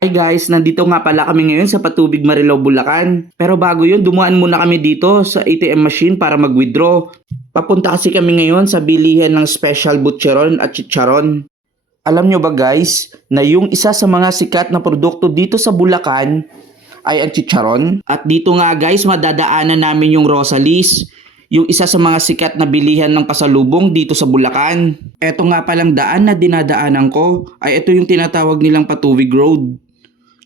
Hi guys, nandito nga pala kami ngayon sa Patubig Marilao, Bulacan. Pero bago yun, dumaan muna kami dito sa ATM machine para mag-withdraw. Papunta kasi kami ngayon sa bilihan ng special butcheron at chicharon. Alam nyo ba guys, na yung isa sa mga sikat na produkto dito sa Bulacan ay ang chicharon? At dito nga guys, madadaanan namin yung Rosalie's, yung isa sa mga sikat na bilihan ng pasalubong dito sa Bulacan. Eto nga palang daan na dinadaanan ko ay ito yung tinatawag nilang Patubig Road.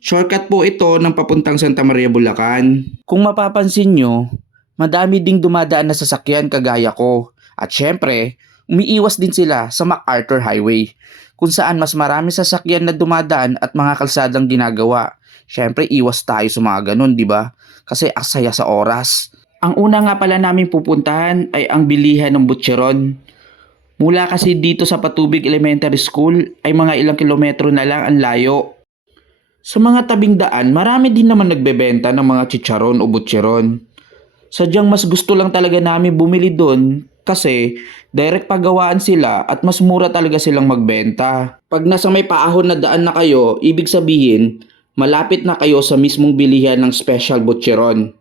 Shortcut po ito ng papuntang Santa Maria, Bulacan. Kung mapapansin nyo, madami ding dumadaan na sasakyan kagaya ko. At syempre, umiiwas din sila sa MacArthur Highway, kung saan mas marami sasakyan na dumadaan at mga kalsadang ginagawa. Syempre, iwas tayo sa mga ganun, di ba? Kasi aksaya sa oras. Ang una nga pala namin pupuntahan ay ang bilihan ng butcheron. Mula kasi dito sa Patubig Elementary School ay mga ilang kilometro na lang ang layo. Sa mga tabing daan, marami din naman nagbebenta ng mga chicharon o butcheron. Sadyang mas gusto lang talaga namin bumili doon kasi direct pagawaan sila at mas mura talaga silang magbenta. Pag nasa may paahon na daan na kayo, ibig sabihin, malapit na kayo sa mismong bilihan ng special butcheron.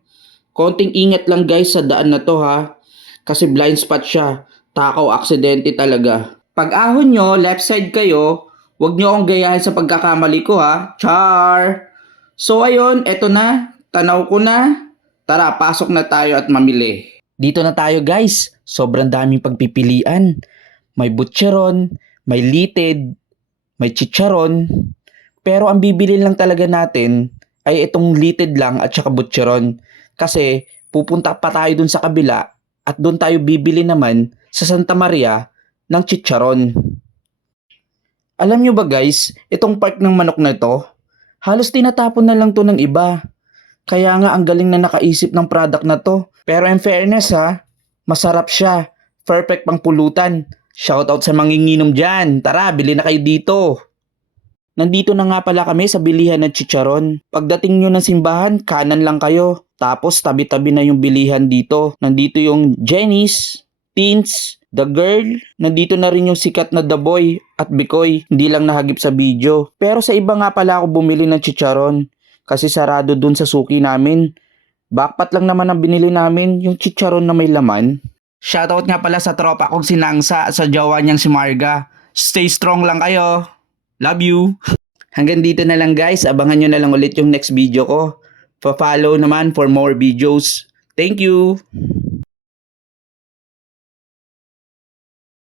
Konting ingat lang guys sa daan na to ha, kasi blind spot siya, takaw aksidente talaga. Pag ahon nyo, left side kayo, huwag nyo akong gayahin sa pagkakamali ko ha. Char! So ayun, eto na. Tanaw ko na. Tara, pasok na tayo at mamili. Dito na tayo guys. Sobrang daming pagpipilian. May butcheron, may litid, may chicharon. Pero ang bibili lang talaga natin ay itong litid lang at saka butcheron. Kasi pupunta pa tayo dun sa kabila at dun tayo bibili naman sa Santa Maria ng chicharon. Alam nyo ba guys, itong part ng manok na ito, halos tinatapon na lang to ng iba. Kaya nga ang galing na nakaisip ng product na to. Pero in fairness ha, masarap siya. Perfect pang pulutan. Shoutout sa manginginom dyan. Tara, bili na kayo dito. Nandito na nga pala kami sa bilihan ng chicharon. Pagdating nyo ng simbahan, kanan lang kayo. Tapos tabi-tabi na yung bilihan dito. Nandito yung Jenny's, Teens, The Girl, nandito na rin yung sikat na The Boy at Bikoy, hindi lang nahagip sa video. Pero sa iba nga pala ako bumili ng chicharon kasi sarado dun sa suki namin. Backpat lang naman ang binili namin, yung chicharon na may laman. Shoutout nga pala sa tropa kong si Nangsa at sa jowa niyang si Marga. Stay strong lang kayo. Love you. Hanggang dito na lang guys, abangan nyo na lang ulit yung next video ko. Pa-follow naman for more videos. Thank you.